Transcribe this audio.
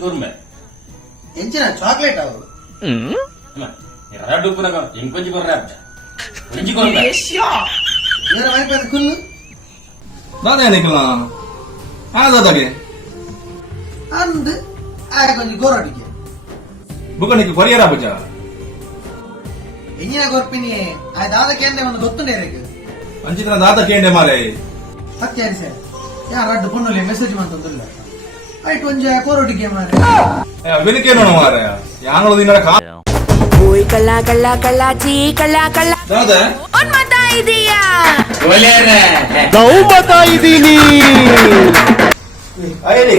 ಕೊರ್ಮೆ ಎಂಚಿನ ಚಾಕ್ಲೇಟ್ ಅವರು ಎರಡು ಉಪ್ಪುನ ಎಂಕೊಂಚಿ ಕೊರ್ರೆ ಅಜ್ಜ ಒಂಜಿ ಕೊರ್ಮೆ ಇವರ ಮೈಪದ ಕುಲ್ಲು ದಾದ ನಿಕಲ ದಾದಾಗೆ ಅಂದ್ ಆಗ ಕೊಂಚ ಗೋರಡಿಗೆ ಬುಕನಿಗೆ ಕೊರಿಯರ ಬುಜ ಎಂಜಿನ ಗೊರ್ಪಿನಿ ಆ ದಾದ ಕೇಂದ್ರ ಒಂದು ಗೊತ್ತುಂಡೆ ಇರಕ್ಕೆ ಅಂಚಿನ ದಾದ ಕೇಂಡೆ ಮಾರೆ ಸತ್ಯಾರಿ ಸರ್ ಯಾರ ಅಡ್ಡು ಪೊಣ್ಣುಲಿ ಮೆಸೇಜ್ ಮಾಡ್ತಂದಿಲ್ಲ ಆಯ್ತು ಒಂಜ ಕೋರೊಟ್ಟಿಗೆ ಮಾರೆ ವಿನಕೆ ನೋಡು ಮಾರೆ ಯಾಂಗಳು ದಿನ ಓಯ್ ಕಳ್ಳ ಕಳ್ಳ ಕಳ್ಳಾಚಿ ಕಳ್ಳ ಕಳ್ಳ ದಾದ ಉನ್ಮತ್ತ ಇದೀಯಾ ಬಹುಮತ ಇದೀನಿ ಅಯ್ಯೇ